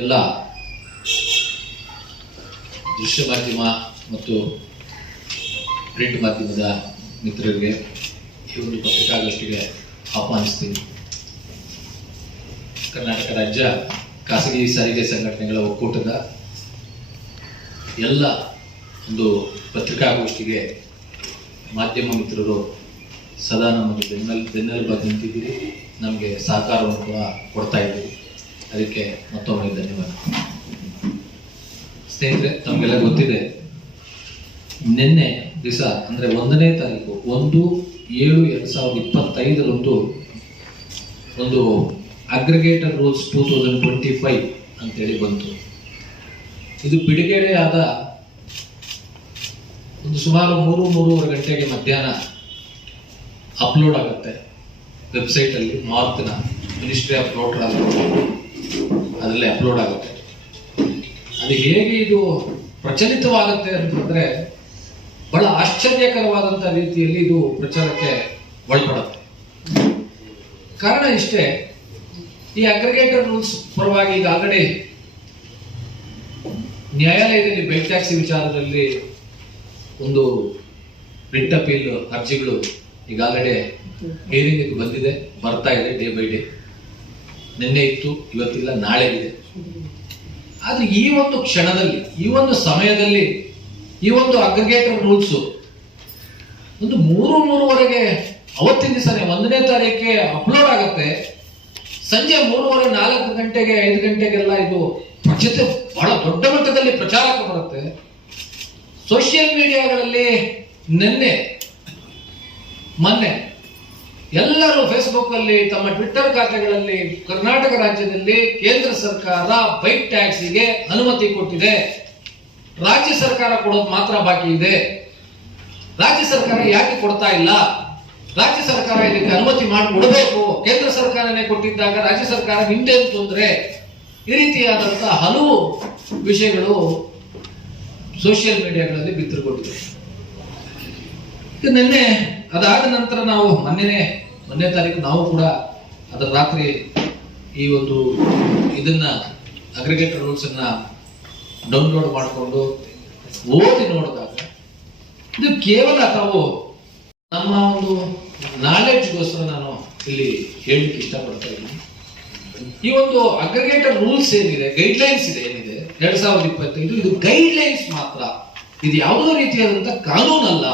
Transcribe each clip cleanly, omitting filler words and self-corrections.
ಎಲ್ಲ ದೃಶ್ಯ ಮಾಧ್ಯಮ ಮತ್ತು ಪ್ರಿಂಟ್ ಮಾಧ್ಯಮದ ಮಿತ್ರರಿಗೆ ಈ ಒಂದು ಪತ್ರಿಕಾಗೋಷ್ಠಿಗೆ ಆಹ್ವಾನಿಸ್ತೀನಿ. ಕರ್ನಾಟಕ ರಾಜ್ಯ ಖಾಸಗಿ ಸಾರಿಗೆ ಸಂಘಟನೆಗಳ ಒಕ್ಕೂಟದ ಎಲ್ಲ ಒಂದು ಪತ್ರಿಕಾಗೋಷ್ಠಿಗೆ ಮಾಧ್ಯಮ ಮಿತ್ರರು ಸದಾ ನಮಗೆ ಬೆನ್ನೆಲುಬಾಗಿ ನಿಂತಿದ್ದೀರಿ, ನಮಗೆ ಸಹಕಾರವನ್ನು ಕೂಡ ಕೊಡ್ತಾ ಇದ್ದೀರಿ. ಅದಕ್ಕೆ ಮತ್ತೊಮ್ಮೆ ಧನ್ಯವಾದ. ಸ್ನೇಹಿತರೆ, ತಮಗೆಲ್ಲ ಗೊತ್ತಿದೆ, ನಿನ್ನೆ ದಿವಸ ಅಂದರೆ 1ನೇ ತಾರೀಕು 1/7/2025 ಒಂದು ಅಗ್ರಿಗೇಟರ್ ರೂಲ್ಸ್ 2025 ಅಂತೇಳಿ ಬಂತು. ಇದು ಬಿಡುಗಡೆ ಆದ ಒಂದು ಸುಮಾರು 3-3:30 ಗಂಟೆಗೆ ಮಧ್ಯಾಹ್ನ ಅಪ್ಲೋಡ್ ಆಗುತ್ತೆ ವೆಬ್ಸೈಟಲ್ಲಿ. ಮಾರ್ಕ್ನ ಮಿನಿಸ್ಟ್ರಿ ಆಫ್ ರೋಡ್ ಟ್ರಾನ್ಸ್ಪೋರ್ಟ್ ಅದರಲ್ಲಿ ಅಪ್ಲೋಡ್ ಆಗುತ್ತೆ. ಅದು ಹೇಗೆ ಇದು ಪ್ರಚಲಿತವಾಗುತ್ತೆ ಅಂತಂದ್ರೆ ಬಹಳ ಆಶ್ಚರ್ಯಕರವಾದಂಥ ರೀತಿಯಲ್ಲಿ ಇದು ಪ್ರಚಾರಕ್ಕೆ ಒಳಪಡುತ್ತೆ. ಕಾರಣ ಇಷ್ಟೇ, ಈ ಅಗ್ರಿಗೇಟರ್ ರೂಲ್ಸ್ ಪರವಾಗಿ ಈಗ ಆಲ್ರೆಡಿ ನ್ಯಾಯಾಲಯದಲ್ಲಿ ಬೈಕ್ ಟ್ಯಾಕ್ಸಿ ವಿಚಾರದಲ್ಲಿ ಒಂದು ರಿಟ್ ಅಪೀಲ್ ಅರ್ಜಿಗಳು ಈಗ ಆಲ್ರೆಡಿ ಹಿಯರಿಂಗ್ ಬಂದಿದೆ, ಬರ್ತಾ ಇದೆ ಡೇ ಬೈ ಡೇ. ನಿನ್ನೆ ಇತ್ತು, ಇವತ್ತಿಲ್ಲ, ನಾಳೆ ಇದೆ. ಆದ್ರೆ ಈ ಒಂದು ಕ್ಷಣದಲ್ಲಿ, ಈ ಒಂದು ಸಮಯದಲ್ಲಿ ಈ ಒಂದು ಅಗ್ರಿಗೇಟರ್ ರೂಲ್ಸ್ ಒಂದು 3-3:30 ಅವತ್ತಿನ ದಿವಸನೇ 1ನೇ ತಾರೀಕಿಗೆ ಅಪ್ಲೋಡ್ ಆಗುತ್ತೆ. ಸಂಜೆ 3:30-4 ಗಂಟೆಗೆ 5 ಗಂಟೆಗೆಲ್ಲ ಇದು ಬಹಳ ದೊಡ್ಡ ಮಟ್ಟದಲ್ಲಿ ಪ್ರಚಾರಕ್ಕೆ ಬರುತ್ತೆ. ಸೋಷಿಯಲ್ ಮೀಡಿಯಾಗಳಲ್ಲಿ ಮೊನ್ನೆ ಎಲ್ಲರೂ ಫೇಸ್ಬುಕ್ ಅಲ್ಲಿ, ತಮ್ಮ ಟ್ವಿಟ್ಟರ್ ಖಾತೆಗಳಲ್ಲಿ ಕರ್ನಾಟಕ ರಾಜ್ಯದಲ್ಲಿ ಕೇಂದ್ರ ಸರ್ಕಾರ ಬೈಕ್ ಟ್ಯಾಕ್ಸಿಗೆ ಅನುಮತಿ ಕೊಟ್ಟಿದೆ, ರಾಜ್ಯ ಸರ್ಕಾರ ಕೊಡೋದು ಮಾತ್ರ ಬಾಕಿ ಇದೆ, ರಾಜ್ಯ ಸರ್ಕಾರ ಯಾಕೆ ಕೊಡ್ತಾ ಇಲ್ಲ, ರಾಜ್ಯ ಸರ್ಕಾರ ಇದಕ್ಕೆ ಅನುಮತಿ ಮಾಡಿಕೊಡಬೇಕು, ಕೇಂದ್ರ ಸರ್ಕಾರನೇ ಕೊಟ್ಟಿದ್ದಾಗ ರಾಜ್ಯ ಸರ್ಕಾರ ನಿಮ್ದೇನು ತೊಂದರೆ, ಈ ರೀತಿಯಾದಂತಹ ಹಲವು ವಿಷಯಗಳು ಸೋಷಿಯಲ್ ಮೀಡಿಯಾಗಳಲ್ಲಿ ಬಿತ್ತರಗೊಂಡಿದೆ. ನಿನ್ನೆ ಅದಾದ ನಂತರ ನಾವು ಮೊನ್ನೆ ತಾರೀಕು ನಾವು ಕೂಡ ಅದರ ರಾತ್ರಿ ಈ ಒಂದು ಇದನ್ನ ಅಗ್ರಿಗೇಟರ್ ರೂಲ್ಸ್ ಅನ್ನ ಡೌನ್ಲೋಡ್ ಮಾಡಿಕೊಂಡು ಓದಿ ನೋಡಿದಾಗ ಇದು ಕೇವಲ ತಾವು ನಮ್ಮ ಒಂದು ನಾಲೆಡ್ಜ್ಗೋಸ್ಕರ ನಾನು ಇಲ್ಲಿ ಹೇಳಲಿಕ್ಕೆ ಇಷ್ಟಪಡ್ತಾ ಇದ್ದೀನಿ. ಈ ಒಂದು ಅಗ್ರಿಗೇಟರ್ ರೂಲ್ಸ್ ಏನಿದೆ, ಗೈಡ್ಲೈನ್ಸ್ ಇದೆ ಏನಿದೆ 2025, ಇದು ಗೈಡ್ಲೈನ್ಸ್ ಮಾತ್ರ. ಇದು ಯಾವುದೋ ರೀತಿಯಾದಂತ ಕಾನೂನಲ್ಲ,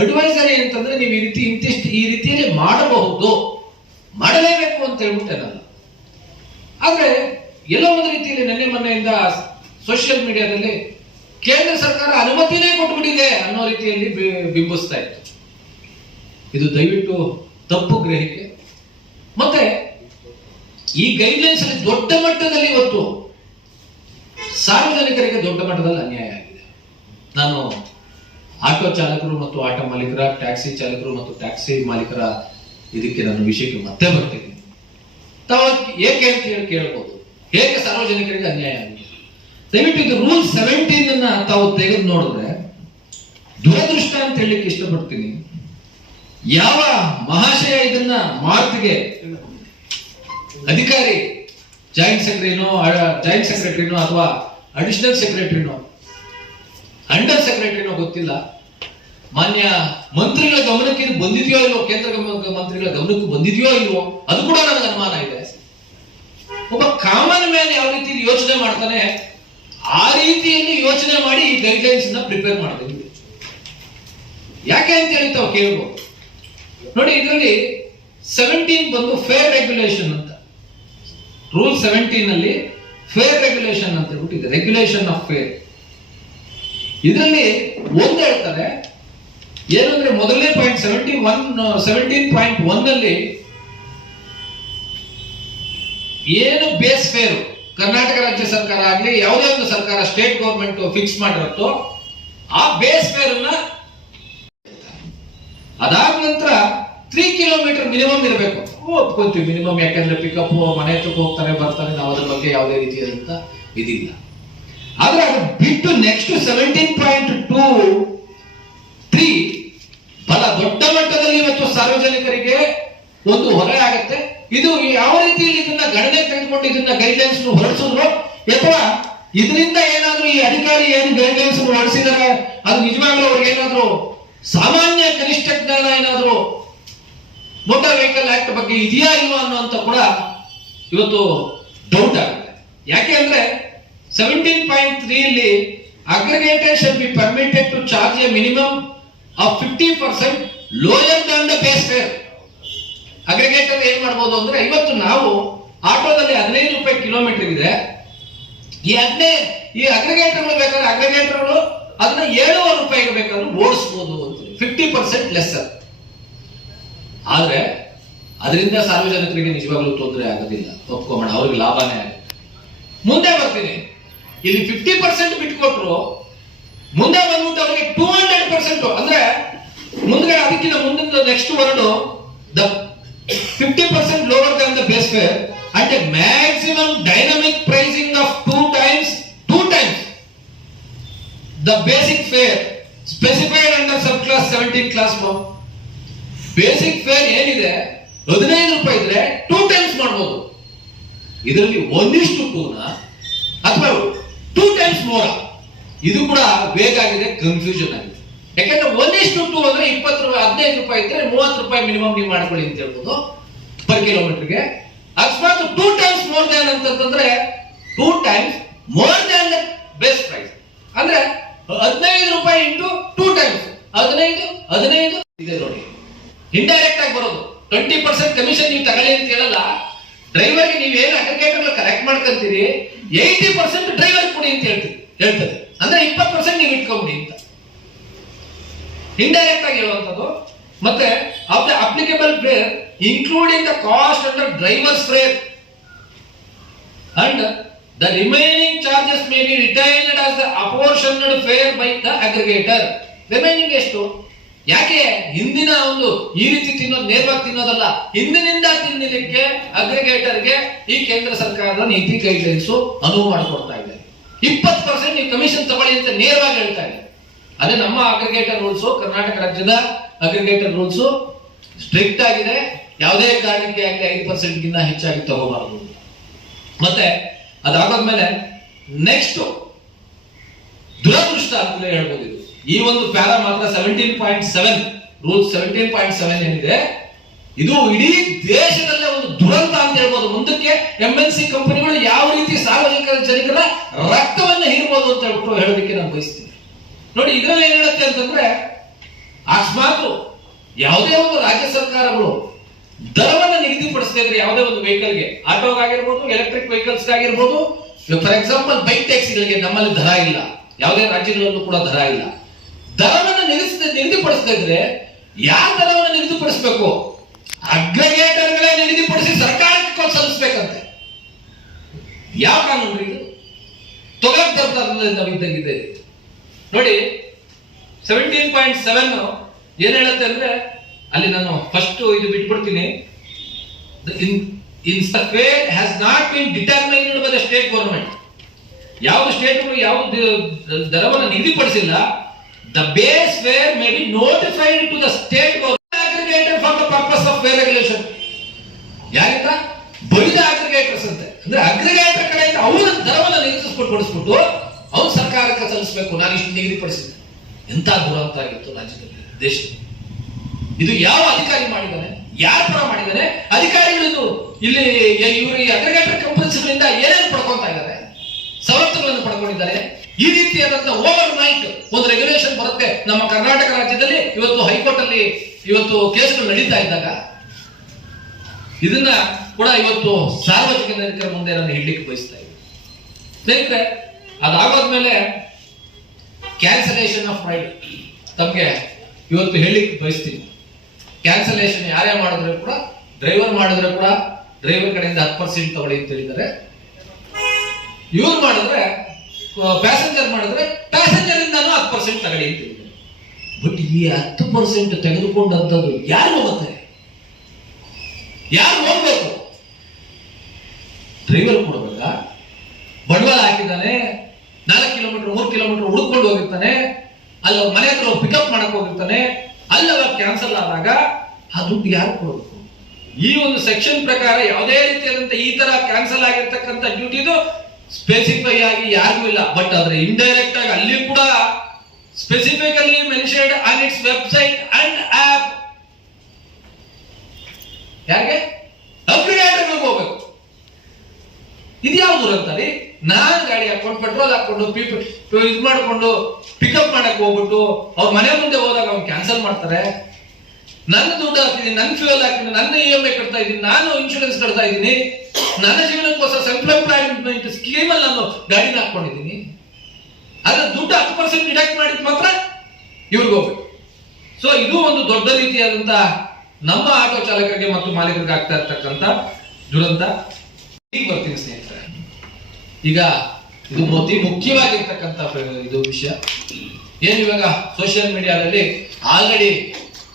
ಅಡ್ವೈಸರಿ ಅಂತಂದ್ರೆ ನೀವು ಈ ರೀತಿಯಲ್ಲಿ ಮಾಡಬಹುದು, ಮಾಡಲೇಬೇಕು ಅಂತ ಹೇಳ್ಬಿಟ್ಟೇನಲ್ಲ. ಆದ್ರೆ ಎಲ್ಲೋ ಒಂದು ರೀತಿಯಲ್ಲಿ ಮೊನ್ನೆಯಿಂದ ಸೋಷಿಯಲ್ ಮೀಡಿಯಾದಲ್ಲಿ ಕೇಂದ್ರ ಸರ್ಕಾರ ಅನುಮತಿನೇ ಕೊಟ್ಬಿಟ್ಟಿದೆ ಅನ್ನೋ ರೀತಿಯಲ್ಲಿ ಬಿಂಬಿಸ್ತಾ ಇತ್ತು. ಇದು ದಯವಿಟ್ಟು ತಪ್ಪು ಗ್ರಹಿಕೆ. ಮತ್ತೆ ಈ ಗೈಡ್ಲೈನ್ಸ್ ಅಲ್ಲಿ ದೊಡ್ಡ ಮಟ್ಟದಲ್ಲಿ ಇವತ್ತು ಸಾರ್ವಜನಿಕರಿಗೆ ದೊಡ್ಡ ಮಟ್ಟದಲ್ಲಿ ಅನ್ಯಾಯ ಆಗಿದೆ. ನಾನು ಆಟೋ ಚಾಲಕರು ಮತ್ತು ಆಟೋ ಮಾಲೀಕರ, ಟ್ಯಾಕ್ಸಿ ಚಾಲಕರು ಮತ್ತು ಟ್ಯಾಕ್ಸಿ ಮಾಲೀಕರ ಇದಕ್ಕೆ ನಾನು ವಿಷಯಕ್ಕೆ ಮತ್ತೆ ಬರ್ತೀನಿ. ತಾವು ಏಕೆ ಅಂತ ಕೇಳ್ಬೋದು, ಹೇಗೆ ಸಾರ್ವಜನಿಕರಿಗೆ ಅನ್ಯಾಯ ಆಗಿದೆ. ದಯವಿಟ್ಟು ಇದು ರೂಲ್ 17 ತಾವು ತೆಗೆದು ನೋಡಿದ್ರೆ ದುರದೃಷ್ಟ ಅಂತ ಹೇಳಲಿಕ್ಕೆ ಇಷ್ಟಪಡ್ತೀನಿ. ಯಾವ ಮಹಾಶಯ ಇದನ್ನ ಮಾರ್ಕ್ಗೆ ಅಧಿಕಾರಿ, ಜಾಯಿಂಟ್ ಸೆಕ್ರೆಟರಿನೋ ಅಥವಾ ಅಡಿಷನಲ್ ಸೆಕ್ರೆಟರಿನೋ ಅಂಡರ್ ಸೆಕ್ರೆಟರಿನೋ ಗೊತ್ತಿಲ್ಲ, ಮಾನ್ಯ ಮಂತ್ರಿಗಳ ಗಮನಕ್ಕೆ ಇದು ಬಂದಿದೆಯೋ ಇಲ್ವೋ, ಕೇಂದ್ರ ಮಂತ್ರಿಗಳ ಗಮನಕ್ಕೆ ಬಂದಿದೆಯೋ ಇಲ್ವೋ, ಅದು ಕೂಡ ನನಗೆ ಅನುಮಾನ ಇದೆ. ಒಬ್ಬ ಕಾಮನ್ ಮ್ಯಾನ್ ಯಾವ ರೀತಿ ಯೋಚನೆ ಮಾಡ್ತಾನೆ ಆ ರೀತಿಯಲ್ಲಿ ಯೋಚನೆ ಮಾಡಿ ಈ ಗೈಡ್ಲೈನ್ಸ್ ಪ್ರಿಪೇರ್ ಮಾಡಿದ್ವಿ. ಯಾಕೆ ಅಂತ ಹೇಳಿ ತಾವು ಕೇಳ್ಬೋದು. ನೋಡಿ, ಇದರಲ್ಲಿ 17 ಬಂದು ಫೇರ್ ರೆಗ್ಯುಲೇಷನ್ ಅಂತ, ರೂಲ್ 17 ಅಲ್ಲಿ ಫೇರ್ ರೆಗ್ಯುಲೇಷನ್ ಅಂತ ಹೇಳ್ಬಿಟ್ಟಿದೆ, ರೆಗ್ಯುಲೇಷನ್ ಆಫ್ ಫೇರ್. ಇದರಲ್ಲಿ ಒಂದು ಹೇಳ್ತಾರೆ ಏನಂದ್ರೆ, ಮೊದಲನೇ ಪಾಯಿಂಟ್ 17.1 ಅಲ್ಲಿ ಏನು ಬೇಸ್ ಫೇರ್ ಕರ್ನಾಟಕ ರಾಜ್ಯ ಸರ್ಕಾರ ಆಗ್ಲಿ ಯಾವುದೇ ಒಂದು ಸರ್ಕಾರ, ಸ್ಟೇಟ್ ಗವರ್ಮೆಂಟ್ ಫಿಕ್ಸ್ ಮಾಡಿರುತ್ತೋ ಆ ಬೇಸ್ ಫೇರ್ ಅನ್ನ, ಅದಾದ ನಂತರ 3 ಕಿಲೋಮೀಟರ್ ಮಿನಿಮಮ್ ಇರಬೇಕು. ಒಪ್ಕೊಂತೀವಿ ಮಿನಿಮಮ್, ಯಾಕಂದ್ರೆ ಪಿಕಪ್ ಮನೆ ಹತ್ರಕ್ಕೆ ಹೋಗ್ತಾರೆ ಬರ್ತಾರೆ, ನಾವು ಅದ್ರ ಬಗ್ಗೆ ಯಾವುದೇ ರೀತಿಯಾದಂತ ಇದಿಲ್ಲ. ಆದ್ರೆ ಅದು ಬಿಟ್ಟು ನೆಕ್ಸ್ಟ್ 17.23 ಬಹಳ ದೊಡ್ಡ ಸಾರ್ವಜನಿಕರಿಗೆ ಒಂದು ಹೊರೆ ಆಗುತ್ತೆ. ಇದು ಯಾವ ರೀತಿಯಲ್ಲಿ ಇದನ್ನ ಗಣನೆ ತೆಗೆದುಕೊಂಡು ಇದನ್ನ ಗೈಡ್ಲೈನ್ಸ್ ಹೊರಡಿಸಿದ್ರು ಅಥವಾ ಇದರಿಂದ ಏನಾದ್ರೂ ಈ ಅಧಿಕಾರಿ ಏನು ಗೈಡ್ಲೈನ್ಸ್ ಹೊರಡಿಸಿದಾರೆ ಅದು ನಿಜವಾಗ್ಲೂ ಅವ್ರಿಗೆ ಏನಾದ್ರು ಸಾಮಾನ್ಯ ಕನಿಷ್ಠ ಜ್ಞಾನ ಏನಾದ್ರು ಮೋಟಾರ್ ವೆಹಿಕಲ್ ಆಕ್ಟ್ ಬಗ್ಗೆ ಇದೆಯಾ ಇಲ್ವಾ ಅನ್ನುವಂತ ಕೂಡ ಇವತ್ತು ಡೌಟ್ ಆಗುತ್ತೆ. ಯಾಕೆ ಅಂದ್ರೆ 17.3 ಇಲ್ಲಿ aggregator shall be permitted to charge a minimum of 50% lower than the base fare. Aggregator ಏನ್ ಮಾಡಬಹುದು ಅಂದ್ರೆ ಇವತ್ತು ನಾವು ಆಟೋದಲ್ಲಿ 15 ರೂಪಾಯಿ ಕಿಲೋಮೀಟರ್ ಇದೆ. ಈ ಅಗ್ರಿಗೇಟರ್ಗಳು ಬೇಕಾದ್ರೆ ಅಗ್ರಿಗೇಟರ್ಗಳು ಅದನ್ನ 7.5 ರೂಪಾಯಿಗೆ ಬೇಕಾದ್ರೆ ಓಡಿಸಬಹುದು ಅಂತ 50% ಲೆಸ್ಸರ್. ಆದ್ರೆ ಅದರಿಂದ ಸಾರ್ವಜನಿಕರಿಗೆ ನಿಜವಾಗ್ಲೂ ತೊಂದರೆ ಆಗೋದಿಲ್ಲ, ಒಪ್ಕೊಂಬೋಣ, ಅವ್ರಿಗೆ ಲಾಭನೇ ಆಗುತ್ತೆ. ಮುಂದೆ ಬರ್ತೀನಿ, ಇಲ್ಲಿ 50% ಬಿಟ್ಕೊಟ್ರು, ಮುಂದೆ ಬಂದ್ಬಿಟ್ಟು ಅವರಿಗೆ 200% ಅಂದ್ರೆ ಮುಂದೆ ಅದಕ್ಕಿಂತ ಮುಂದಿನ next word the 50% lower than the base fare at a maximum dynamic pricing of 2 times the basic fare specified under subclass 17 class 1. Basic fair ಏನಿದೆ 15 ರೂಪಾಯಿ ಇದ್ರೆ 2 ಟೈಮ್ಸ್ ಮಾಡಬಹುದು. ಇದರಲ್ಲಿ 1:2 ಅಥವಾ 2 ಟೈಮ್ಸ್ ಮೋರ, ಇದು ಕೂಡ ವೇಗ ಆಗಿದೆ, ಕನ್ಫ್ಯೂಷನ್ ಆಗಿದೆ. ಯಾಕಂದ್ರೆ 1:2 ಅಂದ್ರೆ 20 ರೂಪಾಯಿ 15 ರೂಪಾಯಿ ಇದ್ರೆ 30 ರೂಪಾಯಿ ಮಿನಿಮಮ್ ನೀವು ಮಾಡ್ಕೊಳ್ಳಿ ಅಂತ ಹೇಳ್ಬೋದು ಪರ್ ಕಿಲೋಮೀಟರ್ಗೆ. ಅಕಸ್ಮಾತ್ 2 ಟೈಮ್ಸ್ ಮೋರ್ ದ್ಯಾನ್ ಅಂತಂದ್ರೆ 2 times more than the base price ಅಂದ್ರೆ 15 ರೂಪಾಯಿ ಇಂಟು 2 ಟೈಮ್ಸ್ 15 ಇದೆ ನೋಡಿ. ಇಂಡೈರೆಕ್ಟ್ ಆಗಿ ಬರೋದು 20% ಕಮಿಷನ್ ನೀವು ತಗೊಳ್ಳಿ ಅಂತ ಹೇಳಲ್ಲ. ಡ್ರೈವರ್ಗೆ ನೀವೇನು ಅಗ್ರಿಗೇಟರ್ ಕಲೆಕ್ಟ್ ಮಾಡ್ಕೊಂತೀರಿ 80% ಡ್ರೈವರ್ ಕೊಡಿ ಅಂತ ಹೇಳ್ತದೆ. ಅಂದ್ರೆ 20% ನೀವು ಇಟ್ಕೊಂಬಿಡಿ ಅಂತ ಇಂಡೈರೆಕ್ಟ್ ಆಗಿ ಹೇಳುವಂಥದ್ದು. ಮತ್ತೆ of the applicable fair including the cost under drivers fair and the remaining charges may be retained as the apportioned fair by the aggregator. Remaining ಎಷ್ಟು? ಯಾಕೆ ಹಿಂದಿನ ಒಂದು ಈ ರೀತಿ ತಿನ್ನೋದು ನೇರವಾಗಿ ತಿನ್ನೋದಲ್ಲ, ಹಿಂದಿನಿಂದ ತಿನ್ನಲಿಕ್ಕೆ ಅಗ್ರಿಗೇಟರ್ಗೆ ಈ ಕೇಂದ್ರ ಸರ್ಕಾರದ ನೀತಿ ಗೈಡ್ಲೈನ್ಸ್ ಅನುವು ಮಾಡಿಕೊಡ್ತಾ ಇದೆ. 20% ನೀವು ಕಮಿಷನ್ ತಗೊಳ್ಳಿ ಅಂತ ನೇರವಾಗಿ ಹೇಳ್ತಾ ಇದೆ. ಅದೇ ನಮ್ಮ ಅಗ್ರಿಗೇಟರ್ ರೂಲ್ಸ್, ಕರ್ನಾಟಕ ರಾಜ್ಯದ ಅಗ್ರಿಗೇಟರ್ ರೂಲ್ಸ್ ಸ್ಟ್ರಿಕ್ಟ್ ಆಗಿದೆ. ಯಾವುದೇ ಕಾರಣಕ್ಕೆ ಆಗಲಿ 5% ಗಿಂತ ಹೆಚ್ಚಾಗಿ ತಗೋಬಾರದು. ಮತ್ತೆ ಅದಾದ್ಮೇಲೆ ನೆಕ್ಸ್ಟ್ ದುರದೃಷ್ಟ ಅಂತ ಹೇಳ್ಬೋದು. ಈ ಒಂದು ಪ್ಯಾರಾ ಮಾತ್ರ 17.7 ರೂಲ್ 17.7 ಏನಿದೆ ಇದು ಇಡೀ ದೇಶದಲ್ಲೇ ಒಂದು ದುರಂತ ಅಂತ ಹೇಳ್ಬೋದು. ಮುಂದಕ್ಕೆ MNC ಕಂಪನಿಗಳು ಯಾವ ರೀತಿ ಸಾರ್ವಜನಿಕರ ರಕ್ತವನ್ನು ಹೀರ್ಬೋದು ಅಂತ ಹೇಳ್ಬಿಟ್ಟು ಹೇಳೋದಕ್ಕೆ ನಾನು ಬಯಸ್ತೀನಿ. ನೋಡಿ, ಇದರಲ್ಲಿ ಏನ್ ಹೇಳುತ್ತೆ ಅಂತಂದ್ರೆ, ಅಕಸ್ಮಾತ್ ಯಾವುದೇ ಒಂದು ರಾಜ್ಯ ಸರ್ಕಾರಗಳು ದರವನ್ನು ನಿಗದಿಪಡಿಸದೇ ಇದ್ರೆ ಯಾವುದೇ ಒಂದು ವೆಹಿಕಲ್ಗೆ, ಆಟೋಗಾಗಿರ್ಬೋದು, ಎಲೆಕ್ಟ್ರಿಕ್ ವೆಹಿಕಲ್ಸ್ ಆಗಿರ್ಬೋದು, ಫಾರ್ ಎಕ್ಸಾಂಪಲ್ ಬೈಕ್ ಟ್ಯಾಕ್ಸಿಗಳಿಗೆ ನಮ್ಮಲ್ಲಿ ದರ ಇಲ್ಲ, ಯಾವುದೇ ರಾಜ್ಯಗಳಲ್ಲೂ ಕೂಡ ದರ ಇಲ್ಲ. ದರವನ್ನು ನಿಗದಿಪಡಿಸದೇ ಇದ್ರೆ ಯಾರು ದರವನ್ನು ನಿಗದಿಪಡಿಸಬೇಕು? ಅಗ್ರಿಗೇಟರ್ಗಳೇ ನಿಗದಿಪಡಿಸಿ ಸರ್ಕಾರಕ್ಕೆ ಸಲ್ಲಿಸಬೇಕಂತೆ. ಯಾವ ಕಾನೂನು ಇದು? ತೊಗಲಕ್ ತರ್ತಾರಿದ್ದಂಗಿದೆ ನೋಡಿ. 17.7 ಏನ್ ಹೇಳುತ್ತೆ ಅಂದ್ರೆ, ಅಲ್ಲಿ ನಾನು ಫಸ್ಟ್ ಇದು ಬಿಟ್ಬಿಡ್ತೀನಿ. In fare has not been determined by the state government. ಯಾವ ಸ್ಟೇಟ್ಗಳು ಯಾವ ದರವನ್ನು ನಿಗದಿಪಡಿಸಿಲ್ಲ, the base fare may be notified to the state government aggregator for the purpose of fare regulation. ಯಾರಿಂದ? ಬೈದ ಅಗ್ರಿಗೇಟರ್ಸ್ ಅಂತೆ. ಅಂದ್ರೆ ಅಗ್ರಿಗೇಟರ್ ಕಡೆಯಿಂದ ಅವರ ದರವನ್ನು ನಿಗದಿಸ್ಬಿಟ್ಟು ಅವ್ರು ಸರ್ಕಾರಕ್ಕೆ ಸಲ್ಲಿಸಬೇಕು, ನಾನು ಇಷ್ಟು ನಿಗದಿಪಡಿಸಿದೆ. ಎಂತ ದುರಂತ ಆಗಿತ್ತು ರಾಜ್ಯದಲ್ಲಿ, ದೇಶದಲ್ಲಿ. ಇದು ಯಾವ ಅಧಿಕಾರಿ ಮಾಡಿದ್ದಾನೆ? ಯಾರ ಪರ ಮಾಡಿದ್ದಾನೆ? ಅಧಿಕಾರಿಗಳು ಇಲ್ಲಿ ಇವರು ಈ ಅಗ್ರಿಗೇಟರ್ ಕಂಪನೀಸ್ಗಳಿಂದ ಏನೇನು ಪಡ್ಕೊಂತಾ ಇದ್ದಾರೆ, ಸವಲತ್ತುಗಳನ್ನು ಪಡ್ಕೊಂಡಿದ್ದಾರೆ. ಈ ರೀತಿಯಾದಂತಹ ಓವರ್ ನೈಟ್ ಒಂದು ರೆಗ್ಯುಲೇಷನ್ ಬರುತ್ತೆ ನಮ್ಮ ಕರ್ನಾಟಕ ರಾಜ್ಯದಲ್ಲಿ. ಇವತ್ತು ಹೈಕೋರ್ಟ್ ಅಲ್ಲಿ ಇವತ್ತು ಕೇಸ್ಗಳು ನಡೀತಾ ಇದ್ದಾಗ ಇದನ್ನ ಕೂಡ ಇವತ್ತು ಸಾರ್ವಜನಿಕರ ಮುಂದೆ ನಾನು ಹೇಳಲಿಕ್ಕೆ ಬಯಸ್ತಾ ಇದ್ದೀನಿ. ಸ್ನೇಹಿತರೆ, ಅದಾಗೋದ್ಮೇಲೆ ಕ್ಯಾನ್ಸಲೇಷನ್ ಆಫ್ ರೈಡ್ ತಮಗೆ ಇವತ್ತು ಹೇಳಲಿಕ್ಕೆ ಬಯಸ್ತೀನಿ. ಕ್ಯಾನ್ಸಲೇಷನ್ ಯಾರೇ ಮಾಡಿದ್ರೆ ಕೂಡ, ಡ್ರೈವರ್ ಮಾಡಿದ್ರೆ ಕೂಡ ಡ್ರೈವರ್ ಕಡೆಯಿಂದ 10% ತಗೊಳ್ಳಿ ಅಂತ ಹೇಳಿದ್ದಾರೆ. ಇವ್ರು ಮಾಡಿದ್ರೆ, ಪ್ಯಾಸೆಂಜರ್ ಮಾಡಿದ್ರೆ ಪ್ಯಾಸೆಂಜರ್ ಇಂದಾನು 10% ತಗೊಳ್ಳಿ ಅಂತ ಹೇಳಿದ್ದಾರೆ. ಬಟ್ ಈ 10% ತೆಗೆದುಕೊಂಡಂತದ್ದು ಯಾರು ಹೋಗುತ್ತೆ? ಯಾರು ಹೋಗ್ಬೇಕು? ಡ್ರೈವರ್ ಕೊಡ್ಬೇಕಾ? ಬಂಡವಾಳ ಹಾಕಿದ್ದಾನೆ, 4 ಕಿಲೋಮೀಟರ್ 3 ಕಿಲೋಮೀಟರ್ ಹುಡುಕೊಂಡು ಹೋಗಿರ್ತಾನೆ, ಅಲ್ಲಿ ಮನೆ ಹತ್ರ ಪಿಕಪ್ ಮಾಡಕ್ ಹೋಗಿರ್ತಾನೆ, ಅಲ್ಲಿ ಕ್ಯಾನ್ಸಲ್ ಆದಾಗ ಆ ದುಡ್ಡು ಯಾರು ಕೊಡಬೇಕು? ಈ ಒಂದು ಸೆಕ್ಷನ್ ಪ್ರಕಾರ ಯಾವುದೇ ರೀತಿಯಾದಂತ ಈ ತರ ಕ್ಯಾನ್ಸಲ್ ಆಗಿರ್ತಕ್ಕಂಥ ಡ್ಯೂಟಿದು ಸ್ಪೆಸಿಫೈ ಆಗಿ ಯಾರಿಗೂ ಇಲ್ಲ. ಬಟ್ ಆದ್ರೆ ಇಂಡೈರೆಕ್ಟ್ ಆಗಿ ಅಲ್ಲಿ ಕೂಡ specifically mentioned on its website and app. ಯಾಕೆ? ಅಗ್ರಿಗೇಟರ್ಗೆ ಹೋಗ್ಬೇಕು. ಇದ್ಯಾವ್ದು ಅಂತಾರೆ? ನಾನ್ ಗಾಡಿ ಹಾಕೊಂಡು ಪೆಟ್ರೋಲ್ ಹಾಕೊಂಡು ಇದು ಮಾಡ್ಕೊಂಡು ಪಿಕಪ್ ಮಾಡಕ್ ಹೋಗ್ಬಿಟ್ಟು ಅವ್ರ ಮನೆ ಮುಂದೆ ಹೋದಾಗ ಅವ್ನು ಕ್ಯಾನ್ಸಲ್ ಮಾಡ್ತಾರೆ. ನನ್ನ ದುಡ್ಡು ಹಾಕಿದೀನಿ, ನನ್ನ ಫ್ಯೂಯಲ್ ಹಾಕಿದ್ದೀನಿ, ನನ್ನ EMI ಕಟ್ತಾ ಇದ್ದೀನಿ, ನಾನು ಇನ್ಶೂರೆನ್ಸ್ ಕಟ್ತಾ ಇದ್ದೀನಿ, ನನ್ನ ಜೀವನಕ್ಕೋಸ್ಕರ ಸೆಲ್ಫ್ ಎಂಪ್ಲಾಯ್ಮೆಂಟ್ ಸ್ಕೀಮ್ ಅಲ್ಲಿ ನಾನು ಗಾಡಿನ ಹಾಕೊಂಡಿದ್ದೀನಿ. ಅದ್ರ ದುಡ್ಡು 10% ಡಿಡಕ್ಟ್ ಮಾಡಿದ್ ಮಾತ್ರ ಇವ್ರಿಗೆ ಹೋಗ್ಬೇಕು. ಸೊ ಇದು ಒಂದು ದೊಡ್ಡ ರೀತಿಯಾದಂತ ನಮ್ಮ ಆಟೋ ಚಾಲಕರಿಗೆ ಮತ್ತು ಮಾಲೀಕರಿಗೆ ಆಗ್ತಾ ಇರ್ತಕ್ಕಂಥ ದುರಂತ. ಈಗ ಬರ್ತೀನಿ ಸ್ನೇಹಿತರೆ, ಈಗ ಇದು ಅತಿ ಮುಖ್ಯವಾಗಿರ್ತಕ್ಕಂಥ ಇದು ವಿಷಯ ಏನು. ಇವಾಗ ಸೋಷಿಯಲ್ ಮೀಡಿಯಾದಲ್ಲಿ ಆಲ್ರೆಡಿ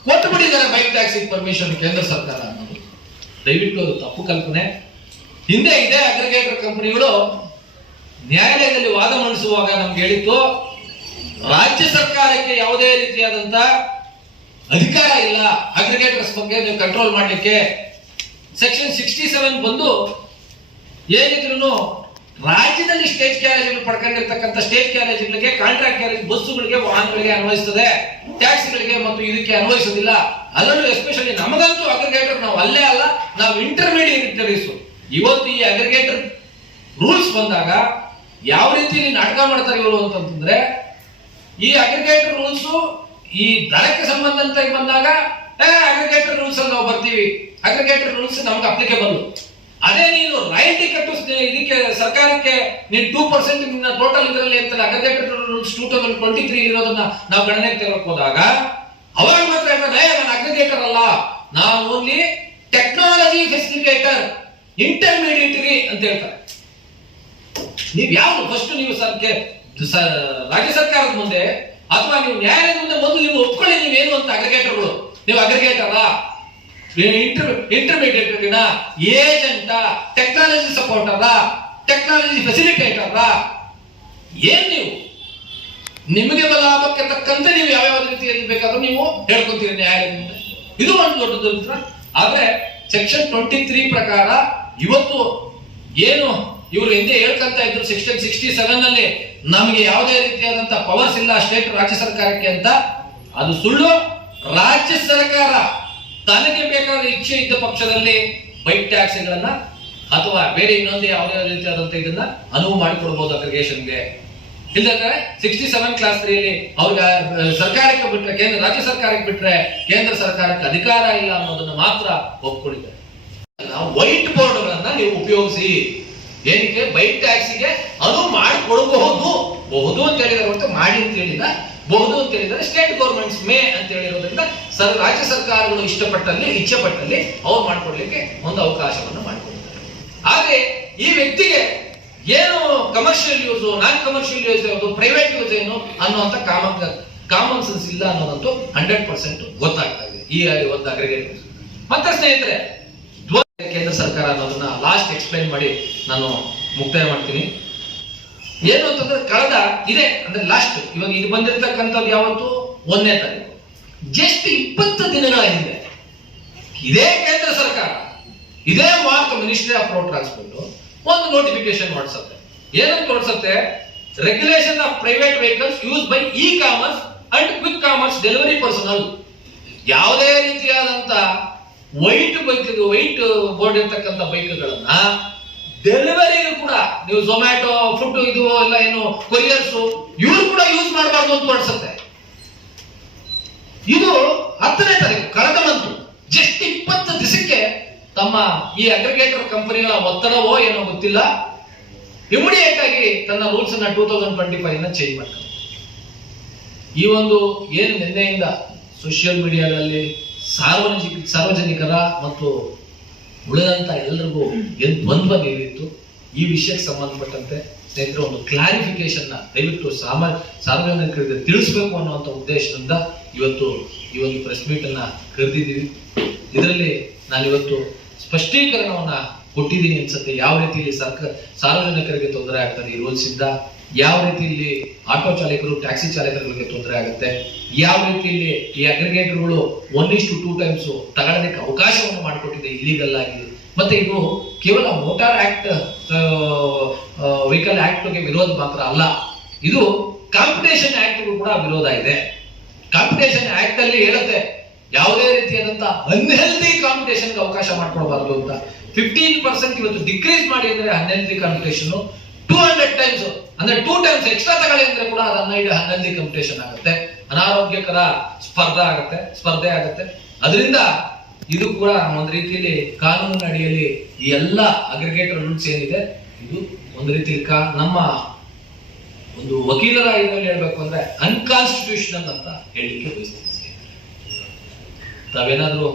ಕೊಟ್ಟು ಬಿಟ್ಟಿದ್ದಾರೆ ಬೈಕ್ ಟ್ಯಾಕ್ಸಿ ಪರ್ಮಿಷನ್ ಕೇಂದ್ರ ಸರ್ಕಾರ ಅನ್ನೋದು. ದಯವಿಟ್ಟು ಅದು ತಪ್ಪು ಕಲ್ಪನೆ. ಹಿಂದೆ ಇದೇ ಅಗ್ರಿಗೇಟರ್ ಕಂಪನಿಗಳು ನ್ಯಾಯಾಲಯದಲ್ಲಿ ವಾದ ಮಂಡಿಸುವಾಗ ನಮ್ಗೆ ಹೇಳಿತ್ತು, ರಾಜ್ಯ ಸರ್ಕಾರಕ್ಕೆ ಯಾವುದೇ ರೀತಿಯಾದಂತ ಅಧಿಕಾರ ಇಲ್ಲ ಅಗ್ರಿಗೇಟರ್ಸ್ ಬಗ್ಗೆ ನೀವು ಕಂಟ್ರೋಲ್ ಮಾಡ್ಲಿಕ್ಕೆ. ಸೆಕ್ಷನ್ 67 ಬಂದು ಏನಿದ್ರು ರಾಜ್ಯದಲ್ಲಿ ಸ್ಟೇಜ್ ಕ್ಯಾರೇಜ್ ಪಡ್ಕೊಂಡಿರ್ತಕ್ಕಂಥ ಸ್ಟೇಜ್ ಕ್ಯಾರೇಜ್ಗಳಿಗೆ, ಕಾಂಟ್ರಾಕ್ಟ್ ಕ್ಯಾರೇಜ್ ಬಸ್ಸುಗಳಿಗೆ, ವಾಹನಗಳಿಗೆ ಅನ್ವಯಿಸ್ತದೆ, ಟ್ಯಾಕ್ಸಿಗಳಿಗೆ ಮತ್ತು ಇದಕ್ಕೆ ಅನ್ವಯಿಸೋದಿಲ್ಲ. ಅದರಲ್ಲೂ ಎಸ್ಪೆಷಲಿ ನಮಗಂತೂ ಅಗ್ರಿಗೇಟರ್ ನಾವು ಅಲ್ಲೇ ಅಲ್ಲ, ನಾವು ಇಂಟರ್ಮೀಡಿಯೇಟರೀಸ್. ಇವತ್ತು ಈ ಅಗ್ರಿಗೇಟರ್ ರೂಲ್ಸ್ ಬಂದಾಗ ಯಾವ ರೀತಿ ನಾಟಕ ಮಾಡ್ತಾರೆ ಇವರು ಅಂತಂದ್ರೆ, ಈ ಅಗ್ರಿಗೇಟರ್ ರೂಲ್ಸ್ ಈ ದರಕ್ಕೆ ಸಂಬಂಧಂತ ಬಂದಾಗ ಅಗ್ರಿಗೇಟರ್ ರೂಲ್ಸ್ ಅಲ್ಲಿ ನಾವು ಬರ್ತೀವಿ, ಅಗ್ರಿಗೇಟರ್ ರೂಲ್ಸ್ ನಮ್ಗೆ ಅಪ್ಲಿಕೇಬಲ್. ಅದೇ ನೀನು ರಾಯಲ್ಟಿ ಕಟ್ಟು ಇದಕ್ಕೆ ಸರ್ಕಾರಕ್ಕೆ ನೀನು 2% ನಿನ್ನ ಟೋಟಲ್ ಇದರಲ್ಲಿ ಅಂತ ಅಗ್ರಿಗೇಟರ್ ರೂಲ್ಸ್ 2023 ಇರೋದನ್ನ ನಾವು ಗಣನೆಗೆ ತೆಗೆದುಕೊಂಡು ಹೋದಾಗ ಅವಾಗ ಮಾತ್ರ ಹೇಳ್ತಾರೆ ನಾನು ಅಗ್ರಿಗೇಟರ್ ಅಲ್ಲ, ನಾನು ಓನ್ಲಿ ಟೆಕ್ನಾಲಜಿ ಫೆಸಿಲಿಟೇಟರ್, ಇಂಟರ್ಮೀಡಿಯೇಟರಿ ಅಂತ ಹೇಳ್ತಾರೆ. ನೀವು ಯಾವುದು ಫಸ್ಟ್ ನೀವು ರಾಜ್ಯ ಸರ್ಕಾರದ ಮುಂದೆ ಅಥವಾ ನೀವು ನ್ಯಾಯಾಲಯದ ಮುಂದೆ ಮೊದಲು ನೀವು ಒಪ್ಕೊಳ್ಳಿ ನೀವೇನು ಅಂತ. ಅಗ್ರಿಗೇಟರ್ಗಳು ನೀವು ಅಗ್ರಿಗೇಟರ, ಇಂಟರ್ಮೀಡಿಯೇಟರಿನ, ಏಜೆಂಟ, ಟೆಕ್ನಾಲಜಿ ಸಪೋರ್ಟರ, ಟೆಕ್ನಾಲಜಿ ಫೆಸಿಲಿಟೇಟರ, ಏನ್ ನೀವು? ನಿಮಗೆ ಲಾಭಕ್ಕೆ ತಕ್ಕಂತೆ ನೀವು ಯಾವ ರೀತಿಯಲ್ಲಿ ಬೇಕಾದ್ರೂ ನೀವು ಹೇಳ್ಕೊತೀರಿ ನ್ಯಾಯಾಲಯದ ಮುಂದೆ. ಇದು ಒಂದು ದೊಡ್ಡ ತಂತ್ರ. ಆದ್ರೆ ಸೆಕ್ಷನ್ 23 ಪ್ರಕಾರ ಇವತ್ತು ಏನು ಇವರು ಹಿಂದೆ ಹೇಳ್ಕೊಂತ ಇದ್ರು ಸೆಕ್ಷನ್ 67 ನಲ್ಲಿ ನಮಗೆ ಯಾವುದೇ ರೀತಿಯಾದಂತ ಪವರ್ಸ್ ಇಲ್ಲ ಸ್ಟೇಟ್ ರಾಜ್ಯ ಸರ್ಕಾರಕ್ಕೆ ಅಂತ, ಅದು ಸುಳ್ಳು. ರಾಜ್ಯ ಸರ್ಕಾರ ತನಗೆ ಬೇಕಾದ ಇಚ್ಛೆ ಇದ್ದ ಪಕ್ಷದಲ್ಲಿ ಬೈಕ್ ಟ್ಯಾಕ್ಸಿಗಳನ್ನ ಅಥವಾ ಬೇರೆ ಇನ್ನೊಂದು ಯಾವುದೇ ರೀತಿಯಾದಂತ ಇದನ್ನ ಅನುವು ಮಾಡಿಕೊಡ್ಬಹುದು ಅಗ್ರಿಗೇಷನ್ಗೆ. ಇಲ್ಲದ್ರೆ 67 ಕ್ಲಾಸ್ 3 ಅಲ್ಲಿ ಅವ್ರಿಗೆ ಸರ್ಕಾರಕ್ಕೆ ಬಿಟ್ರೆ, ರಾಜ್ಯ ಸರ್ಕಾರಕ್ಕೆ ಬಿಟ್ರೆ ಕೇಂದ್ರ ಸರ್ಕಾರಕ್ಕೆ ಅಧಿಕಾರ ಇಲ್ಲ ಅನ್ನೋದನ್ನ ಮಾತ್ರ ಒಪ್ಕೊಂಡಿದ್ದಾರೆ. ವೈಟ್ ಬೋರ್ಡ್ ಗಳನ್ನ ನೀವು ಉಪಯೋಗಿಸಿ. ಏನಕ್ಕೆ? ಬೈಕ್ ಟ್ಯಾಕ್ಸಿಗೆ ಅನುವು ಮಾಡಿಕೊಡಬಹುದು. ಬಹುದು ಅಂತ ಹೇಳಿದ್ರೆ ಹೊರತು ಮಾಡಿ ಅಂತ ಹೇಳಿಲ್ಲ, ಬಹುದು ಅಂತ ಹೇಳಿದ್ರೆ ಸ್ಟೇಟ್ ಗೌರ್ಮೆಂಟ್ಸ್ ಮೇ ಅಂತ ಹೇಳಿರೋದ್ರಿಂದ ರಾಜ್ಯ ಸರ್ಕಾರಗಳು ಇಷ್ಟಪಟ್ಟಲ್ಲಿ ಇಚ್ಛೆ ಪಟ್ಟಲ್ಲಿ ಅವ್ರು ಮಾಡ್ಕೊಡ್ಲಿಕ್ಕೆ ಒಂದು ಅವಕಾಶವನ್ನು ಮಾಡಿಕೊಡ್ತಾರೆ. ಆದ್ರೆ ಈ ವ್ಯಕ್ತಿಗೆ ಏನು ಕಮರ್ಷಿಯಲ್ ಯೂಸ್, ನಾನ್ ಕಮರ್ಷಿಯಲ್ ಯೂಸ್ ಯಾವುದು, ಪ್ರೈವೇಟ್ ಯೂಸ್ ಏನು ಅನ್ನುವಂತ ಕಾಮನ್ ಸೆನ್ಸ್ ಇಲ್ಲ ಅನ್ನೋದಂತೂ 100% ಗೊತ್ತಾಗ್ತಾ ಇದೆ ಈ ಒಂದು ಅಗ್ರಿಗೇಟ್. ಮತ್ತೆ ಸ್ನೇಹಿತರೆ, ಕೇಂದ್ರ ಸರ್ಕಾರ ಅನ್ನೋದನ್ನ ಲಾಸ್ಟ್ ಎಕ್ಸ್ಪ್ಲೈನ್ ಮಾಡಿ ನಾನು ಮುಕ್ತಾಯ ಮಾಡ್ತೀನಿ. ಏನು ಅಂತಂದ್ರೆ ಕಳೆದ ಇದೆ ಅಂದ್ರೆ ಲಾಸ್ಟ್ ಇವಾಗ ಇದು ಬಂದಿರತಕ್ಕಂಥದ್ದು ಯಾವತ್ತು 1ನೇ ತಾರೀಕು, ಜಸ್ಟ್ 20 ದಿನಗಳ ಹಿಂದೆ ಇದೇ ಕೇಂದ್ರ ಸರ್ಕಾರ, ಇದೇ ಮಿನಿಸ್ಟ್ರಿ ಆಫ್ ರೋಡ್ ಟ್ರಾನ್ಸ್ಪೋರ್ಟ್ ಒಂದು ನೋಟಿಫಿಕೇಶನ್ ಹೊರಡಿಸುತ್ತೆ. ಏನಂತ ಹೊರಡಿಸುತ್ತೆ? Regulation of private vehicles use by e-commerce and quick commerce delivery personnel. ಯಾವುದೇ ರೀತಿಯಾದಂತ ವೈಟ್ ಬೋರ್ಡ್ ಇರ್ತಕ್ಕಂಥ ಬೈಕ್ಗಳನ್ನ ಡೆಲಿವರಿಗೂ ಕೂಡ ನೀವು ಝೊಮ್ಯಾಟೊ ಫುಡ್ ಇದು ಎಲ್ಲ ಏನು ಕೊರಿಯರ್ಸ್ ಇವರು ಕೂಡ ಯೂಸ್ ಮಾಡಬಾರ್ದು ಅಂತ ಹೊರಡಿಸುತ್ತೆ. ಇದು 10ನೇ ತಾರೀಕು ಕಳೆದ ಮಂತು, ಜಸ್ಟ್ 20 ದಿವಸಕ್ಕೆ ತಮ್ಮ ಈ ಅಗ್ರಿಗೇಟರ್ ಕಂಪನಿಗಳ ಒತ್ತಡವೋ ಏನೋ ಗೊತ್ತಿಲ್ಲ, ಇಮಿಡಿಯೇಟ್ ಆಗಿ ತನ್ನ ರೂಲ್ಸ್ ಅನ್ನ 2025 ಚೇಂಜ್ ಮಾಡ್ತಾರೆ. ಈ ಒಂದು ಏನು ನಿನ್ನೆಯಿಂದ ಸೋಷಿಯಲ್ ಮೀಡಿಯಾದಲ್ಲಿ ಸಾರ್ವಜನಿಕರ ಮತ್ತು ಉಳಿದಂತ ಎಲ್ಲರಿಗೂ ಏನು ದ್ವಂದ್ವ ನೀಡಿತ್ತು, ಈ ವಿಷಯಕ್ಕೆ ಸಂಬಂಧಪಟ್ಟಂತೆ ಸ್ನೇಹಿತರೆ ಒಂದು ಕ್ಲಾರಿಫಿಕೇಶನ್ ದಯವಿಟ್ಟು ಸಾರ್ವಜನಿಕರಿಗೆ ತಿಳಿಸಬೇಕು ಅನ್ನುವಂಥ ಉದ್ದೇಶದಿಂದ ಇವತ್ತು ಈ ಒಂದು ಪ್ರೆಸ್ ಮೀಟ್ ಅನ್ನ ಕರೆದಿದ್ದೀವಿ. ಇದರಲ್ಲಿ ನಾನು ಇವತ್ತು ಸ್ಪಷ್ಟೀಕರಣವನ್ನ ಕೊಟ್ಟಿದ್ದೀನಿ ಅನ್ಸುತ್ತೆ. ಯಾವ ರೀತಿಯಲ್ಲಿ ಸಾರ್ವಜನಿಕರಿಗೆ ತೊಂದರೆ ಆಗ್ತದೆ ಈ ರೂಲ್ಸ್ ಇಂದ, ಯಾವ ರೀತಿಯಲ್ಲಿ ಆಟೋ ಚಾಲಕರು ಟ್ಯಾಕ್ಸಿ ಚಾಲಕರಿಗೆ ತೊಂದರೆ ಆಗುತ್ತೆ, ಯಾವ ರೀತಿಯಲ್ಲಿ ಈ ಅಗ್ರಿಗೇಟರ್ಗಳು 1:2 ಟೈಮ್ಸ್ ತಗೊಳ್ಳೋದಕ್ಕೆ ಅವಕಾಶವನ್ನು ಮಾಡಿಕೊಟ್ಟಿದೆ, ಇಲ್ಲಿಗಲ್ ಆಗಿದೆ. ಮತ್ತೆ ಇದು ಕೇವಲ ಮೋಟಾರ್ ಆಕ್ಟ್ ವೆಹಿಕಲ್ ಆಕ್ಟ್ಗೆ ವಿರೋಧ ಮಾತ್ರ ಅಲ್ಲ, ಇದು ಕಾಂಪಿಟೇಷನ್ ಆಕ್ಟ್ಗೂ ಕೂಡ ವಿರೋಧ ಇದೆ. ಕಾಂಪಿಟೇಷನ್ ಆಕ್ಟ್ ಅಲ್ಲಿ ಹೇಳುತ್ತೆ ಯಾವುದೇ ರೀತಿಯಾದಂತ ಅನ್ಹೆಲ್ದಿ ಕಾಂಪಿಟೇಷನ್ಗೆ ಅವಕಾಶ ಮಾಡ್ಕೊಡಬಾರ್ದು ಅಂತ. 15% ಇವತ್ತು ಡಿಕ್ರೀಸ್ ಮಾಡಿ ಅಂದ್ರೆ ಅನ್ಹೆಲ್ದಿ ಕಾಂಪಿಟೇಷನ್, 200 ಟೈಮ್ಸ್ ಅಂದ್ರೆ 2 ಟೈಮ್ಸ್ ಎಕ್ಸ್ಟ್ರಾ ತಗೊಳ್ಳಿ ಅಂದ್ರೆ ಕೂಡ ಅದು ಅನ್ಹೆಲ್ದಿ ಕಾಂಪಿಟೇಷನ್ ಆಗುತ್ತೆ, ಅನಾರೋಗ್ಯಕರ ಸ್ಪರ್ಧೆ ಆಗುತ್ತೆ. ಅದರಿಂದ ಇದು ಕೂಡ ಒಂದು ರೀತಿಯಲ್ಲಿ ಕಾನೂನಿನ ಅಡಿಯಲ್ಲಿ ಈ ಎಲ್ಲ ಅಗ್ರಿಗೇಟರ್ ರೂಲ್ಸ್ ಏನಿದೆ ಇದು ಒಂದು ರೀತಿ ನಮ್ಮ ಒಂದು ವಕೀಲರ ಇದರಲ್ಲಿ ಹೇಳ್ಬೇಕು ಅಂದ್ರೆ ಅನ್ಕಾನ್ಸ್ಟಿಟ್ಯೂಷನಲ್ ಅಂತ ಹೇಳಲಿಕ್ಕೆ ಬಯಸ್ತೀನಿ. ತಾವೇನಾದ್ರೂ